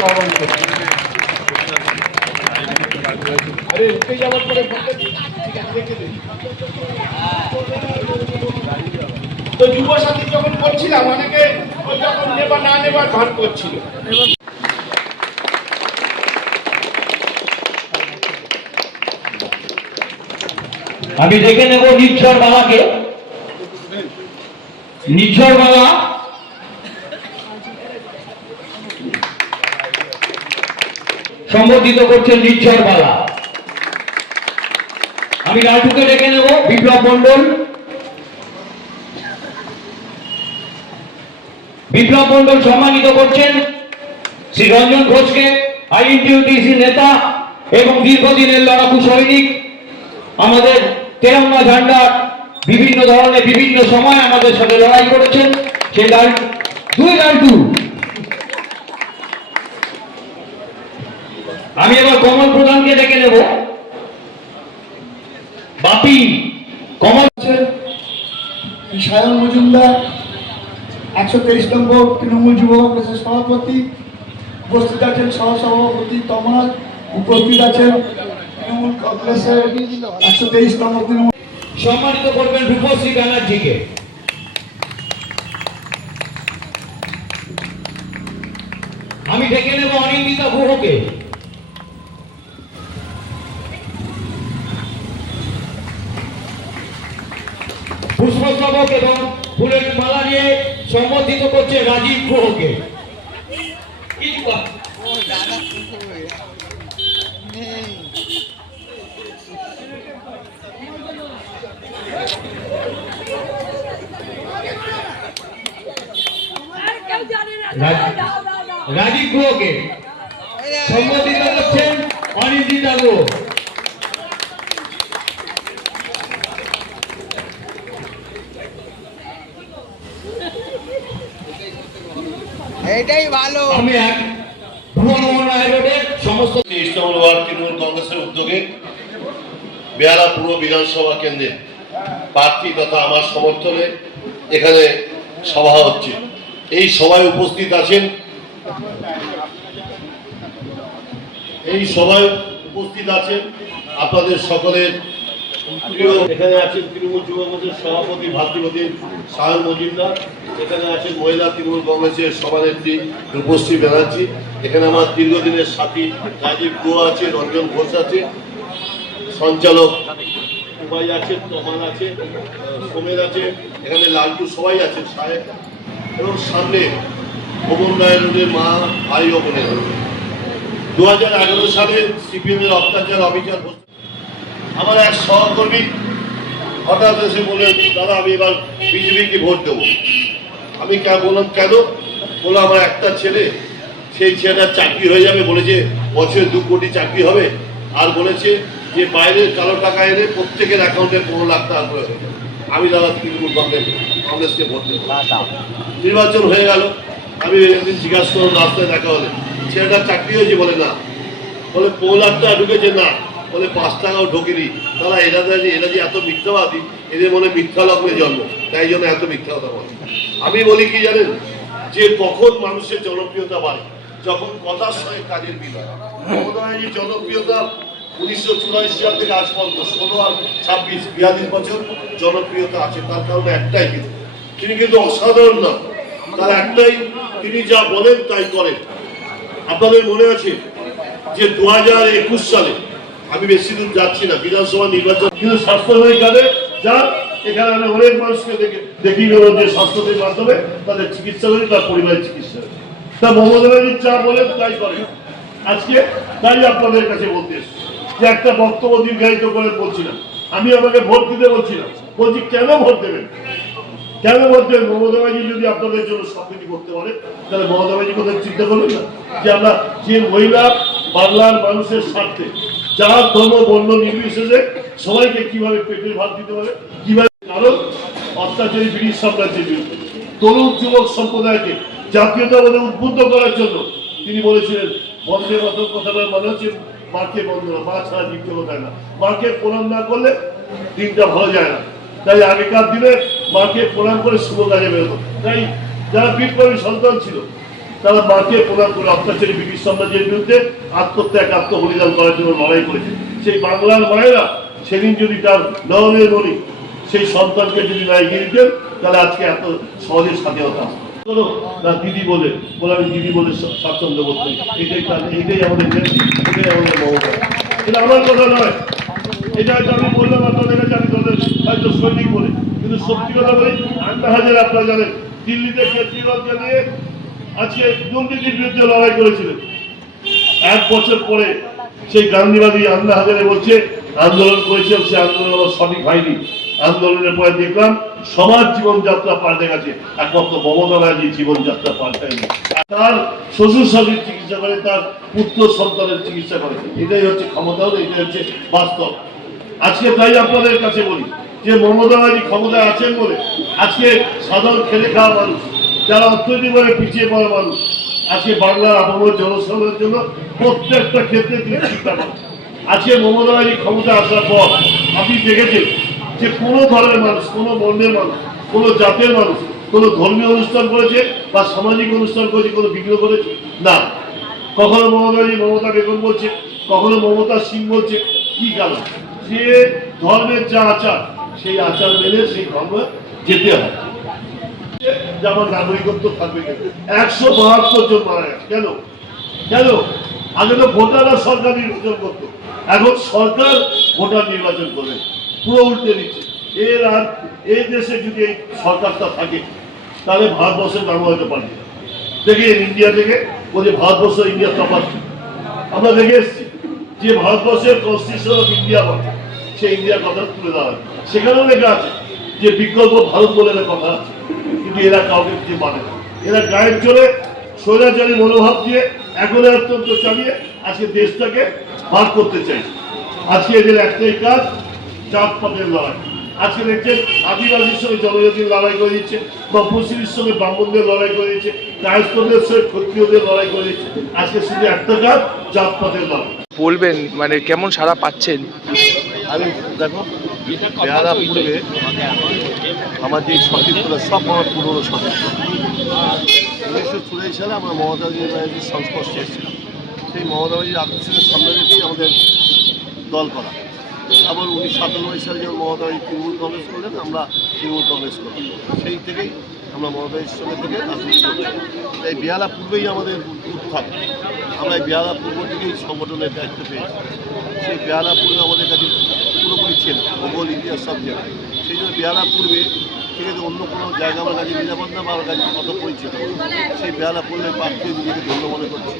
মঞ্চে আহ্বান করছি। আরে উঠে যাওয়ার পরে তো যুব সাথী যখন করছিলাম অনেকে যখন নেবার না নেবার ভান করছিল। আমি দেখে নেব নির্ঝর বাবাকে। নির্ঝর বাবা সম্বোধিত করছেন নির্ঝর বাবা। আমি লালটুকে ডেকে নেব। বিপ্লব মন্ডল, বিপ্লব মন্ডল সম্মানিত করছেন শ্রী রঞ্জন ঘোষকে, আইএনটিইউসি নেতা এবং দীর্ঘদিনের লড়াকু সৈনিক। আমাদের তেরঙ্গা ঝান্ডার বিভিন্ন ধরনের বিভিন্ন সময় আমাদের সাথে লড়াই করেছেন সেই লালটু। আমি এবার কমল প্রধানকে ডেকে নেব। বাপি কমল সায়ন মজুমদার 123 নম্বর তৃণমূল যুব কংগ্রেসের সভাপতি, উপস্থিত আছেন সহসভাপতি তমাল, উপস্থিত আছেন তৃণমূল কংগ্রেসের 123 নম্বর তৃণমূল। সম্মানিত করবেন রূপশ্রী ব্যানার্জিকে। আমি ডেকে নেব অনিন্দিতা গুহকে। পুষ্পস্তবক এবং ফুলের মালা নিয়ে সম্বোধিত করছে রাজীব গুহকে। রাজীব গুহকে সম্বোধিত করছেন অনিন্দিতা গুহ। এটাই ভালো। আমি এক ভুবনমোহন রায় রোডের সমস্ত 23 নম্বর ওয়ার্ড তৃণমূল কংগ্রেসের উদ্যোগে বেহালা পূর্ব বিধানসভা কেন্দ্রে প্রার্থী তথা আমার সমর্থনে এখানে সভা হচ্ছে। এই সভায় উপস্থিত আছেন আপনাদের সকলের প্রিয়। এখানে আছেন তৃণমূল যুব কংগ্রেসের সভাপতি ভাতৃপতি সায়ন মজুমদার, এখানে আছেন মহিলা তৃণমূল কংগ্রেসের সভানেত্রী রূপশ্রী ব্যানার্জি, এখানে আমার দীর্ঘদিনের সাথী রাজীব গুহ আছে, রঞ্জন ঘোষ আছে, সঞ্চালক উপাই আছে, তমান আছে, সোমেন আছে, এখানে লালটু, সবাই আছেন সাহেব, এবং সামনে ভুবন রায় রোডের মা ভাই ও বোনেরা। 2011 সালে সিপিএমের অত্যাচার অবিচার আমার এক সহকর্মী হঠাৎ এসে বললেন, দাদা আমি এবার বিজেপিকে ভোট দেবো। আমি বললাম কেন? বললো আমার একটা ছেলে, সেই ছেলেটার চাকরি হয়ে যাবে, বলেছে বছরে 2 কোটি চাকরি হবে, আর বলেছে যে বাইরের কালো টাকা এনে প্রত্যেকের অ্যাকাউন্টে 15 লাখ টাকা করে হবে। আমি দাদা তৃণমূল কংগ্রেসকে ভোট দেবো। নির্বাচন হয়ে গেল। আমি একদিন জিজ্ঞাসা করলাম, রাস্তায় দেখা হলে, ছেলেটার চাকরি হয়েছে? বলে না। বলে 15 লাখ টাকা ঢুকেছে? না। বলে 5 টাকাও ঢোকেনি। তারা এরা যে এত মিথ্যাবাদী, এদের মনে মিথ্যা লগ্নে জন্ম, তাই জন্য এত মিথ্যা কথা বলে। আমি বলি কি জানেন, যে কখন মানুষের জনপ্রিয়তা বাড়ে, যখন কথার সঙ্গে কাজের মিল হয়। মমতা ব্যানার্জির জনপ্রিয়তা 1984 সাল থেকে আজ পর্যন্ত 16 আর 26 42 বছর জনপ্রিয়তা আছে। তার কারণ একটাই, কিন্তু তিনি কিন্তু অসাধারণ না। তার একটাই, তিনি যা বলেন তাই করেন। আপনাদের মনে আছে যে 2021 সালে, আমি বেশি দূর যাচ্ছি না, বিধানসভা নির্বাচন, কিন্তু স্বাস্থ্যসাথী কার্ডে যান, এখানে আমি অনেক মানুষকে দেখিয়ে গেল যে স্বাস্থ্যসাথীর মাধ্যমে তাদের চিকিৎসা করে, তার পরিবারের চিকিৎসা করে। তা মমতা ব্যানার্জি যা বলেন তাই করেন। আজকে তাই আপনাদের কাছে বলতে এসেছি যে একটা বক্তব্য দীর্ঘায়িত করে বলছি না, আমি আমাকে ভোট দিতে বলছিলাম, বলছি কেন ভোট দেবেন, কেন ভোট দেবেন? মমতা ব্যানার্জি যদি আপনাদের জন্য সবকিছু করতে পারে, তাহলে মমতা ব্যানার্জি কোথাও চিন্তা করবেন না যে আমরা যে মহিলা বাংলার মানুষের স্বার্থে যার ধর্ম বর্ণ নির্বিশেষে সবাইকে কিভাবে পেটের ভাত দিতে পারে, কিভাবে কারণ অত্যাচারী ব্রিটিশ সাম্রাজ্যের বিরুদ্ধে তরুণ যুবক সম্প্রদায়কে জাতীয়তাবাদে উদ্বুদ্ধ করার জন্য তিনি বলেছিলেন বন্দে মাতরম কথাটার মানে হচ্ছে মাকে বন্দনা, মা ছাড়া দ্বিতীয় যায় না, মাকে প্রণাম না করলে দিনটা ভালো যায় না। তাই আগেকার দিনে মাকে প্রণাম করে শুভ কাজে বেরোতো। তাই যারা বীরকর্মী সন্তান ছিল তারা মাকে প্রদান করে অত্যাচারী ব্রিটিশ সাম্রাজ্যের বিরুদ্ধে আত্মত্যাগ আত্মবলিদান করার জন্য লড়াই করেছে। সেই বাংলার মায়েরা সেদিন যদি তার নয়নের মণি সেই সন্তানকে যদি না এগিয়ে দিতেন, তাহলে আজকে এত সহজে স্বাধীনতা না দিদি বলে আমি দিদি বলে স্বাচ্ছন্দ্য বোধ করি। এটাই আমাদের নেত্রী, এটাই আমাদের মমতা। এটা আমার কথা নয়, এটা হয়তো আমি বললাম আপনাদের কাছে, আমি তাদের হয়তো সৈনিক বলে, কিন্তু সত্যি কথা বলি, আন্না হাজারে আপনারা জানেন দিল্লিতে কেজরিওয়ালকে নিয়ে আজকে দুর্নীতির বিরুদ্ধে লড়াই করেছিলেন। 1 বছর পরে সেই গান্ধীবাদী আন্না হাজারে বলছে আন্দোলন করেছিলাম, সে আন্দোলন আমার সঠিক হয়নি। আন্দোলনের পরে দেখলাম সমাজ জীবনযাত্রা পাল্টে গেছে, একমাত্র মমতা ব্যানার্জি জীবনযাত্রা পাল্টায়নি। তার শ্বশুর শাশুড়ির চিকিৎসা করে, তার পুত্র সন্তানের চিকিৎসা করে। এটাই হচ্ছে ক্ষমতা, এটাই হচ্ছে বাস্তব। আজকে তাই আপনাদের কাছে বলি যে মমতা ব্যানার্জি ক্ষমতায় আছেন বলে আজকে সাধারণ খেলে খাওয়া মানুষ, যারা অর্থনৈতিকভাবে পিছিয়ে পড়া মানুষ, আজকে বাংলার আবহাওয়া জনসাধারণের জন্য প্রত্যেকটা ক্ষেত্রে তিনি চিন্তা করেন। আজকে মমতা ব্যানার্জি ক্ষমতা আসার পর আপনি দেখেছেন যে কোনো ধরনের মানুষ, কোনো বর্ণের মানুষ, কোনো জাতের মানুষ কোনো ধর্মীয় অনুষ্ঠান করেছে বা সামাজিক অনুষ্ঠান করেছে, কোনো বিঘ্ন করেছে না। কখনো মমতা বেগম বলছে, কখনো মমতা সিং বলছে। কি কারণ? যে ধর্মের যা আচার, সেই আচার মেনে সেই ধর্ম যেতে হয়। যেমন নাগরিকত্ব থাকবে। 172 জন মারা গেছে। কেন? আগে তো ভোটাররা সরকার নির্বাচন করতো, এখন সরকার ভোটার নির্বাচন করবে, পুরো উল্টে দিচ্ছে। এই দেশে যদি এই সরকারটা থাকে, তাহলে ভারতবর্ষের নাম হয়তো পারবে। দেখে ইন্ডিয়া থেকে বলছে ভারতবর্ষ ইন্ডিয়া তফাৎ। আমরা দেখে এসেছি যে ভারতবর্ষের কনস্টিটিউশন অফ ইন্ডিয়া বলে, সেই ইন্ডিয়ার কথা তুলে দেওয়া হয়। সেখানেও লেখা আছে যে বিকল্প ভারত বলে কথা আছে, কিন্তু এরা কাউকে কিছু মানে না। এরা গায়ের চলে স্বৈরাচারী মনোভাব দিয়ে একনায়কতন্ত্র চালিয়ে আজকে দেশটাকে ভাগ করতে চাইছে। আজকে এদের একটাই কাজ, জাতপাতের লড়াই। আজকে দেখছেন আদিবাসীর সঙ্গে জনজাতির লড়াই করে দিচ্ছে, তপশিলির সঙ্গে ব্রাহ্মণদের লড়াই করে দিচ্ছে, কায়স্থদের সঙ্গে ক্ষত্রিয়দের লড়াই করে দিচ্ছে। আজকে শুধু একটা কাজ, জাতপাতের লড়াই। বলবেন মানে কেমন সাড়া পাচ্ছেন? আমি দেখো বেহারা পূর্বে আমার যে সতীর্থরা সব আমার পুরনো সতীর্থ। 1984 সালে আমরা মমতা ব্যানার্জির সংস্পর্শে এসেছিলাম। সেই মমতা ব্যানার্জির আদর্শের সামনে রেখেই আমাদের দল করা। আবার 1997 সালে যখন মমতা ব্যানার্জি তৃণমূল কংগ্রেস করলেন, আমরা তৃণমূল কংগ্রেস করলাম। সেই থেকেই আমরা মমতা ব্যানার্জির সঙ্গে থেকে রাজনীতি করছি। এই বেহারা পূর্বেই আমাদের উত্থান। আমরা এই বেহারা পূর্ব থেকেই সংগঠনের দায়িত্ব পেয়েছি। সেই বেহারা পূর্বে আমাদের কাছে পুরোপুরি ছিল, ভূগোল ইতিহাস সব জায়গায়। সেই জন্য বেহারা পূর্বে থেকে যে অন্য কোনো জায়গা আমার কাছে নিরাপদ না, আমার কাছে কত পরিচিত, সেই বেহারা পূর্বের প্রার্থী নিজেকে ধন্য মনে করছি।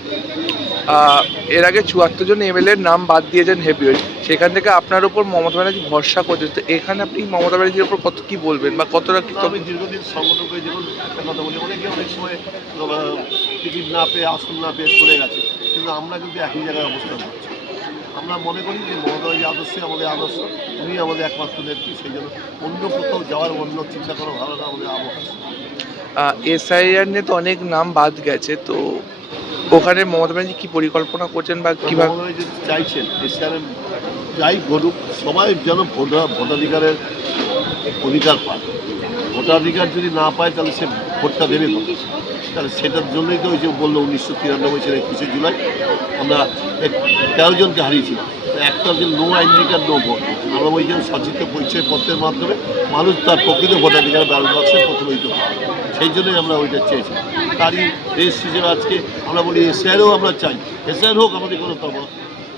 এর আগে 74 জন এমএলএর নাম বাদ দিয়েছেন হেভিওয়েট, সেখান থেকে আপনার উপর মমতা ব্যানার্জি ভরসা করছে। তো এখানে আপনি মমতা ব্যানার্জির উপর কত কি বলবেন বা কতটা কি? আমি দীর্ঘদিন সংগঠন করে যেমন একটা কথা বলি, অনেকে অনেক সময় টিকিট না পেয়ে, আসন না পেয়ে সরে গেছে, কিন্তু আমরা কিন্তু একই জায়গায় অবস্থান করছি। আমরা মনে করি যে মমতা ব্যানার্জি আদর্শে আমাদের আদর্শ, উনি আমাদের একমাত্র নেত্রী। সেই জন্য অন্য কোথাও যাওয়ার অন্য চিন্তা করা ভালো না, আমাদের আবহাওয়া। এসআইআর নিয়ে তো অনেক নাম বাদ গেছে, তো ওখানে মমতা ব্যানার্জি কি পরিকল্পনা করছেন বা কিভাবে চাইছেন এসআইআর যাই ঘটুক, সবাই যেন ভোটাধিকারের অধিকার পায়। ভোটাধিকার যদি না পায়, তাহলে সে ভোটটা দেবে কত? তাহলে সেটার জন্যই তো ওই যে বললো 1993 সালে 21শে জুলাই আমরা 13 জনকে হারিয়েছি। একটা যে no identity card, no vote. আমরা ওই জন্য সচিত্র পরিচয়পত্রের মাধ্যমে মানুষ তার প্রকৃত ভোটাধিকার ব্যালট বক্সে প্রতিফলিত হয়। সেই জন্যই আমরা ওইটা চেয়েছি। তারই দেশ হিসেবে আজকে আমরা বলি এসআইআরও আমরা চাই, এসআইআর হোক, আমাদের কোনো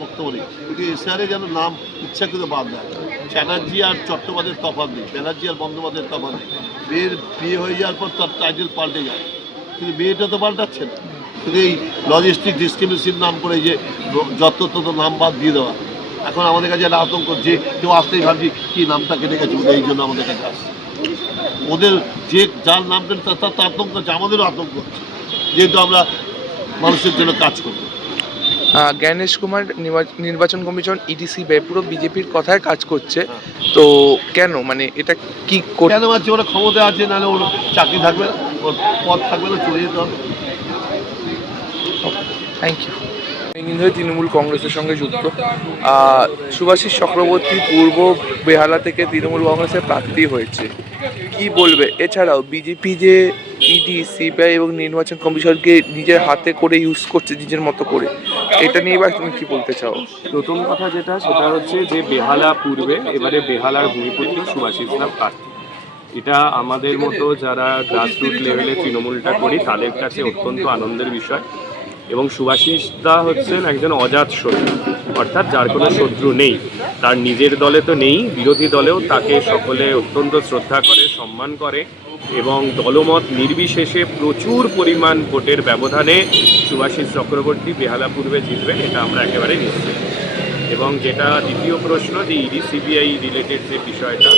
বক্তব্য নেই, কিন্তু এসআইআরে যেন নাম ইচ্ছাকৃত বাদ দেয়। চ্যাটার্জি আর চট্টোপাধ্যায়ের তফাৎ নেই, ব্যানার্জি আর বন্দ্যোপাধ্যায়ের তফাৎ নেই। মেয়ের বিয়ে হয়ে যাওয়ার পর তার টাইটেল পাল্টে যায়, কিন্তু মেয়েটা তো পাল্টাচ্ছে না। কিন্তু এই লজিস্টিক ডিসক্রিমিনেশন নাম করে যে যত তত নাম বাদ দিয়ে দেওয়া, এখন আমাদের কাছে একটা আতঙ্ক, যে কেউ আসতেই ভাবছি কী নামটা কেটে গেছে, এই জন্য আমাদের কাছে আসছে। ওদের যে যার নাম কেটে তার আতঙ্ক হচ্ছে, আমাদেরও আতঙ্ক হচ্ছে, যেহেতু আমরা মানুষের জন্য কাজ করব। জ্ঞানেশ কুমার নির্বাচন কমিশন ইডিসি পুরো বিজেপির কথায় কাজ করছে, তো কেন মানে এটা কি কেন আছে? ওরা ক্ষমতা আছে, নাহলে ওর চাকরি থাকবে না, ওর পদ থাকবে না, চলে যেতে হবে। Thank you. তৃণমূল কংগ্রেসের সঙ্গে যুক্ত শুভাশিস চক্রবর্তী পূর্ব বেহালা থেকে তৃণমূল কংগ্রেসের প্রার্থী হয়েছে, কি বলবে? এছাড়াও বিজেপি যে ইডি, সিবিআই এবং নির্বাচন কমিশনকে নিজের হাতে করে ইউজ করছে নিজের মতো করে, এটা নিয়ে এবার তুমি কি বলতে চাও? প্রথম কথা সেটা হচ্ছে যে বেহালা পূর্বে এবারে বেহালার ভূমিপুত্র সুভাষিস দাস প্রার্থী। এটা আমাদের মতো যারা গ্রাসরুট লেভেলে তৃণমূলটা করি তাদের কাছে অত্যন্ত আনন্দের বিষয়। এবং সুভাষিস দা হচ্ছেন একজন অজাত শত্রু, অর্থাৎ যার কোনো শত্রু নেই। তার নিজের দলে তো নেই, বিরোধী দলেও তাকে সকলে অত্যন্ত শ্রদ্ধা করে, সম্মান করে এবং দলমত নির্বিশেষে প্রচুর পরিমাণ ভোটের ব্যবধানে সুভাষিস চক্রবর্তী বেহালা পূর্বে জিতবেন, এটা আমরা একেবারে নিশ্চিত। এবং যেটা দ্বিতীয় প্রশ্ন, যে ইডি সিবিআই রিলেটেড যে বিষয়টা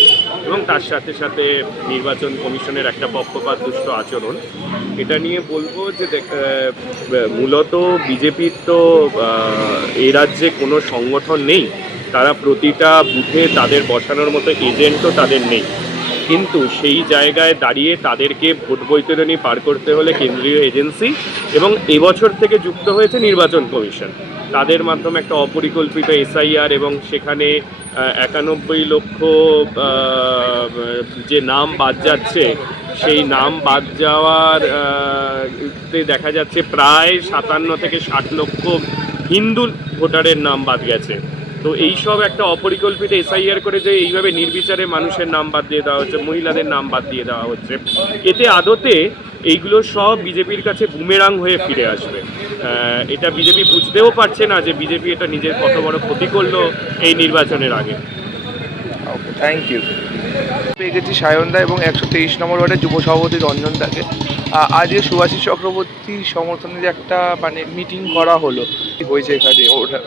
এবং তার সাথে সাথে নির্বাচন কমিশনের একটা পক্ষপাতদুষ্ট আচরণ, এটা নিয়ে বলবো যে মূলত বিজেপির তো এই রাজ্যে কোনো সংগঠন নেই, তারা প্রতিটা বুথে তাদের বসানোর মতো এজেন্টও তাদের নেই। কিন্তু সেই জায়গায় দাঁড়িয়ে তাদেরকে ভোট বৈতরণী পার করতে হলে কেন্দ্রীয় এজেন্সি এবং এবছর থেকে যুক্ত হয়েছে নির্বাচন কমিশন, তাদের মাধ্যমে একটা অপরিকল্পিত এসআইআর এবং সেখানে 91 লক্ষ যে নাম বাদ যাচ্ছে, সেই নাম বাদ যাওয়ার দেখা যাচ্ছে প্রায় 57 থেকে 60 লক্ষ হিন্দু ভোটারের নাম বাদ গেছে। তো এইসব একটা অপরিকল্পিত এসআইআর করে যে এইভাবে নির্বিচারে মানুষের নাম বাদ দিয়ে দেওয়া হচ্ছে, মহিলাদের নাম বাদ দিয়ে দেওয়া হচ্ছে, এতে আদতে এইগুলো সব বিজেপির কাছে বুমেরাং হয়ে ফিরে আসবে। এটা বিজেপি বুঝতেও পারছে না যে বিজেপি এটা নিজের কত বড় ক্ষতি করলো এই নির্বাচনের আগে। ওকে, থ্যাংক ইউ। পেয়ে গেছি সায়নদা এবং 123 নম্বর ওয়ার্ডের যুব সভাপতি রঞ্জন দাকে। আজকে সুভাষিস চক্রবর্তী সমর্থনে যে একটা মিটিং করা হলো, হয়েছে এখানে, ওটা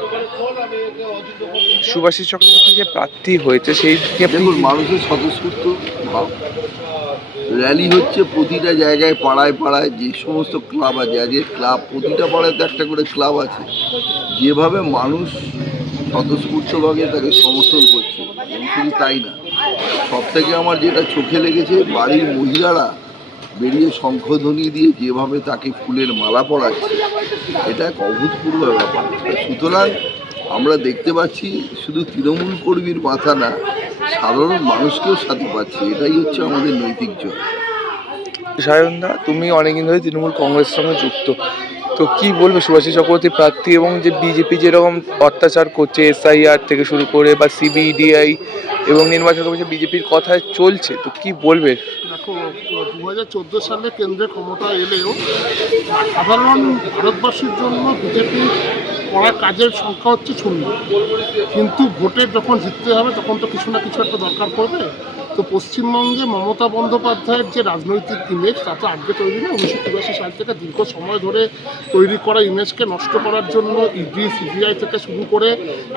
সুভাষিস চক্রবর্তী যে প্রার্থী হয়েছে সেই দেখুন, মানুষের স্বতঃস্ফূর্ত ভাব, র্যালি হচ্ছে প্রতিটা জায়গায়, পাড়ায় পাড়ায় যে সমস্ত ক্লাব আছে, আজকে ক্লাব প্রতিটা পাড়ায় তো একটা করে ক্লাব আছে, যেভাবে মানুষ স্বতঃস্ফূর্তভাবে তাকে সমর্থন করছে। এবং শুধু তাই না, সব থেকে আমার যেটা চোখে লেগেছে, বাড়ির মহিলারা বেরিয়ে শঙ্খধ্বনি দিয়ে যেভাবে তাকে ফুলের মালা পরাচ্ছে, এটা এক অভূতপূর্ব ব্যাপার। সুতরাং আমরা দেখতে পাচ্ছি শুধু তৃণমূল কর্মীর মাথা না, সাধারণ মানুষকেও সাথে পাচ্ছি, এটাই হচ্ছে আমাদের নৈতিক জয়। সায়নদা, তুমি অনেকদিন ধরে তৃণমূল কংগ্রেসের সঙ্গে যুক্ত, তো কি বলবে সুভাষিস চক্রবর্তী প্রার্থী এবং যে বিজেপি যেরকম অত্যাচার করছে, এসআইআর থেকে শুরু করে বা সিবিডিআই এবং নির্বাচন কমিশন বিজেপির কথায় চলছে, তো কি বলবে? দেখো, 2014 সালে কেন্দ্রে ক্ষমতা এলেও সাধারণ ভারতবাসীর জন্য বিজেপির করা কাজের সংখ্যা হচ্ছে 0, কিন্তু ভোটে যখন জিততে হবে তখন তো কিছু না কিছু একটা দরকার পড়বে। তো পশ্চিমবঙ্গে মমতা বন্দ্যোপাধ্যায়ের যে রাজনৈতিক ইমেজ, তা তো আজকে তৈরি না, 1983 সাল থেকে দীর্ঘ সময় ধরে তৈরি করা ইমেজকে নষ্ট করার জন্য ইডি সিবিআই থেকে শুরু করে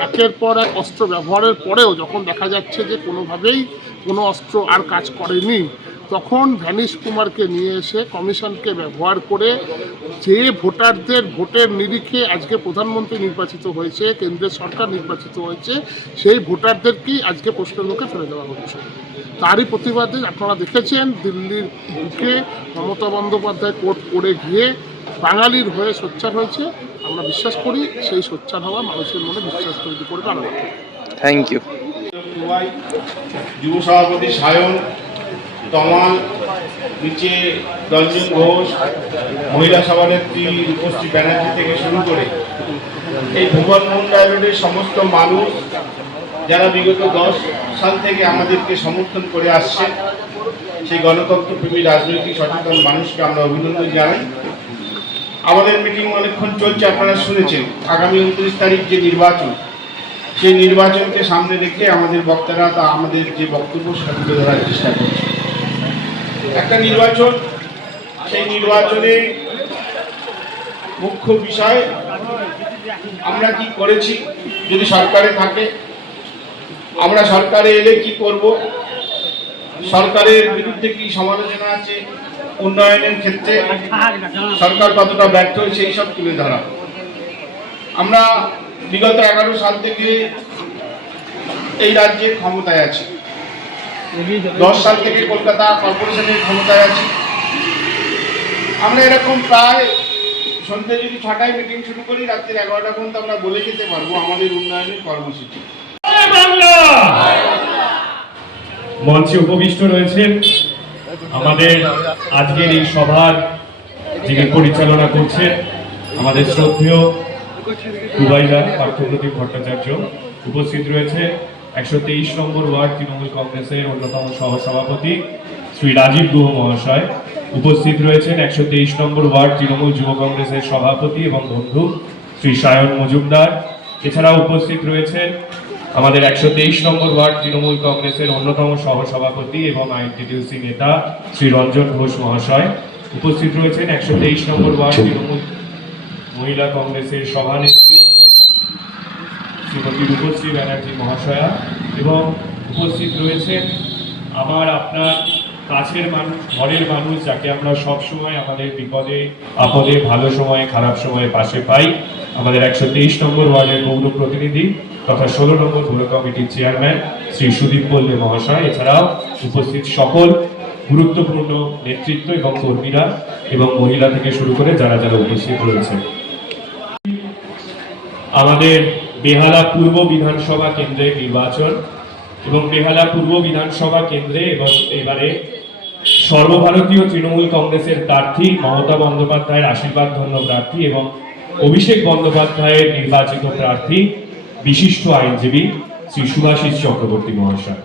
একের পর এক অস্ত্র ব্যবহারের পরেও যখন দেখা যাচ্ছে যে কোনোভাবেই কোনো অস্ত্র আর কাজ করেনি, তখন ভ্যানিশ কুমারকে নিয়ে এসে কমিশনকে ব্যবহার করে যে ভোটারদের ভোটের নিরিখে আজকে প্রধানমন্ত্রী নির্বাচিত হয়েছে, কেন্দ্রের সরকার নির্বাচিত হয়েছে, সেই ভোটারদেরকেই আজকে প্রশ্নের মুখে ফেলে দেওয়া হচ্ছে। তারই প্রতিবাদে আপনারা দেখেছেন দিল্লির বুকে মমতা বন্দ্যোপাধ্যায় কোর্ট করে গিয়ে বাঙালির হয়ে সোচ্চার হয়েছে। আমরা বিশ্বাস করি সেই সোচ্চার হওয়া মানুষের মনে বিশ্বাস তৈরি করবে আরও। Thank you. যুব সভাপতি সায়ন, তমাল, নিচে রঞ্জন ঘোষ, মহিলা সভানেত্রী রূপশ্রী ব্যানার্জি থেকে শুরু করে এই ভুবন মন্ডলের সমস্ত মানুষ যারা বিগত 10 সাল থেকে আমাদেরকে সমর্থন করে আসছে, সেই গণতন্ত্রপ্রেমী রাজনৈতিক সচেতন মানুষকে আমরা অভিনন্দন জানাই। আমাদের মিটিং অনেকক্ষণ চলছে, আপনারা শুনেছেন। আগামী 29 তারিখ যে নির্বাচন, সেই নির্বাচনকে সামনে রেখে আমাদের বক্তারা তা আমাদের যে বক্তব্য সেটা তুলে ধরার চেষ্টা করছে। একটা নির্বাচন, সেই নির্বাচনে মুখ্য বিষয় আমরা কি করেছি, যদি সরকারে থাকে আমরা সরকারে এলে কি করব, সরকারের বিরুদ্ধে কি সমালোচনা আছে, উন্নয়নের ক্ষেত্রে সরকার কতটা ব্যর্থ হয়েছে, এইসব তুলে ধরা। আমরা বিগত 11 সাল থেকে এই রাজ্যে ক্ষমতায় আছি, 10 সাল থেকে কলকাতা কর্পোরেশনের ক্ষমতায় আছি। আমরা এরকম প্রায় সন্ধ্যে যদি 6টায় মিটিং শুরু করি, রাত্রি 11টা পর্যন্ত আমরা বলে যেতে পারবো আমাদের উন্নয়নের কর্মসূচি। মঞ্চে উপবিষ্ট রয়েছেন আমাদের আজকের এই সভার যিনি পরিচালনা করছেন আমাদের শ্রদ্ধেয় দুবাইদার পার্থপ্রতিম ভট্টাচার্য, উপস্থিত রয়েছে 123 নম্বর ওয়ার্ড তৃণমূল কংগ্রেসের অন্যতম সহসভাপতি শ্রী রাজীব গুহ মহাশয়, উপস্থিত রয়েছেন 123 নম্বর ওয়ার্ড তৃণমূল যুব কংগ্রেসের সভাপতি এবং বন্ধু শ্রী সায়ন মজুমদার। এছাড়াও উপস্থিত রয়েছেন আমাদের 123 নম্বর ওয়ার্ড তৃণমূল কংগ্রেসের অন্যতম সহসভাপতি এবং আইএনটিটিউসি নেতা শ্রী রঞ্জন ঘোষ মহাশয়। উপস্থিত রয়েছেন 123 নম্বর ওয়ার্ড তৃণমূল মহিলা কংগ্রেসের সভানেত্রী শ্রীমতী রূপশ্রী ব্যানার্জি মহাশয়া, এবং উপস্থিত রয়েছেন আমার আপনার কাছের মানুষ, ঘরের মানুষ, যাকে আমরা সবসময় আমাদের বিপদে আপদে, ভালো সময়ে খারাপ সময়ে পাশে পাই, আমাদের 123 নম্বর ওয়ার্ডের পৌর প্রতিনিধি তথা 16 নম্বর পৌর কমিটির চেয়ারম্যান শ্রী সুদীপ পল্লী মহাশয়। এছাড়াও উপস্থিত সকল গুরুত্বপূর্ণ নেতৃত্ব এবং কর্মীরা এবং মহিলা থেকে শুরু করে যারা যারা উপস্থিত রয়েছে। আমাদের বেহালা পূর্ব বিধানসভা কেন্দ্রের নির্বাচন এবং বেহালা পূর্ব বিধানসভা কেন্দ্রে এবং এবারে সর্বভারতীয় তৃণমূল কংগ্রেসের প্রার্থী মমতা বন্দ্যোপাধ্যায়ের আশীর্বাদ ধন্য প্রার্থী এবং অভিষেক বন্দ্যোপাধ্যায়ের নির্বাচিত প্রার্থী বিশিষ্ট আইনজীবী শ্রী সুভাষিস চক্রবর্তী মহাশয়।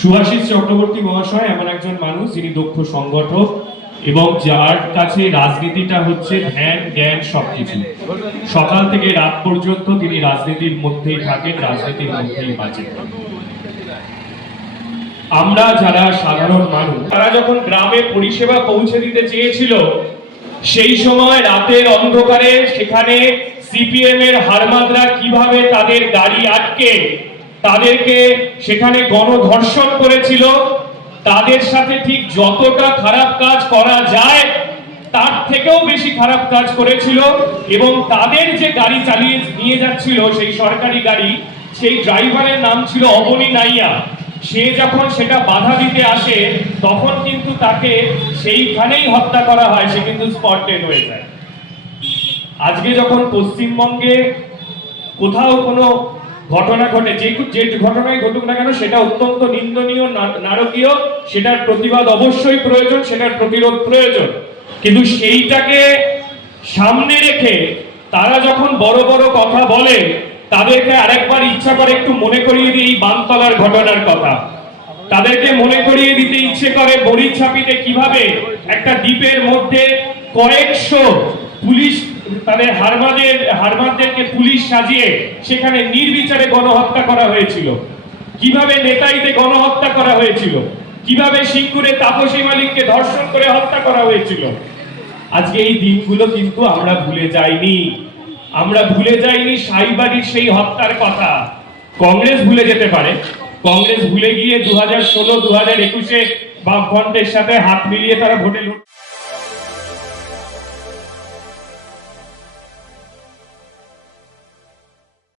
সুভাষিস চক্রবর্তী মহাশয় এমন একজন মানুষ যিনি দক্ষ সংগঠক এবং যার কাছে রাজনীতিটা হচ্ছে ধ্যান জ্ঞান সবকিছু। সকাল থেকে রাত পর্যন্ত তিনি রাজনীতির মধ্যেই থাকেন, রাজনীতির মধ্যেই বাঁচেন। আমরা যারা সাধারণ মানুষ, তারা যখন গ্রামে পরিষেবা পৌঁছে দিতে চেয়েছিল, সেই সময় রাতের অন্ধকারে সেখানে সিপিএম এর হারমাদরা কিভাবে তাদের গাড়ি আটকে তাদেরকে সেখানে গণধর্ষণ করেছিল, তাদের সাথে ঠিক যতটা খারাপ কাজ করা যায় তার থেকেও বেশি খারাপ কাজ করেছিল। এবং তাদের যে গাড়ি চালিয়ে নিয়ে যাচ্ছিল সেই সরকারি গাড়ি, সেই ড্রাইভারের নাম ছিল অবনী নাইয়া। সে যখন সেটা বাধা দিতে আসে তখন কিন্তু তাকে সেইখানেই হত্যা করা হয়, সে কিন্তু স্পট ডেড হয়ে যায়। আজকে যখন পশ্চিমবঙ্গে কোথাও কোনো ঘটনা ঘটে, যে ঘটনাই ঘটুক না কেন সেটা অত্যন্ত নিন্দনীয়, নারকীয়, সেটার প্রতিবাদ অবশ্যই প্রয়োজন, সেটার প্রতিরোধ প্রয়োজন। কিন্তু সেইটাকে সামনে রেখে তারা যখন বড় বড় কথা বলে, তাদেরকে আরেকবার ইচ্ছা করে একটু মনে করিয়ে দিই এই বানতলার ঘটনার কথা। তাদেরকে মনে করিয়ে দিতে ইচ্ছে করে বড়িছাপিতে কিভাবে একটা দ্বীপের মধ্যে কয়েকশো পুলিশ, তাদের হারমাদদেরকে পুলিশ সাজিয়ে সেখানে নির্বিচারে গণহত্যা করা হয়েছিল, কিভাবে নেতাইতে গণহত্যা করা হয়েছিল, কিভাবে সিঙ্গুরে তাপসী মালিককে ধর্ষণ করে হত্যা করা হয়েছিল। আজকে এই দিনগুলো কিন্তু আমরা ভুলে যাইনি। আমরা ভুলে যাইনি সাইবাড়ির সেই হত্যার কথা। কংগ্রেস ভুলে যেতে পারে, কংগ্রেস ভুলে গিয়ে 2016 2021-এ বামফ্রন্টের সাথে হাত মিলিয়ে তারা ভোটে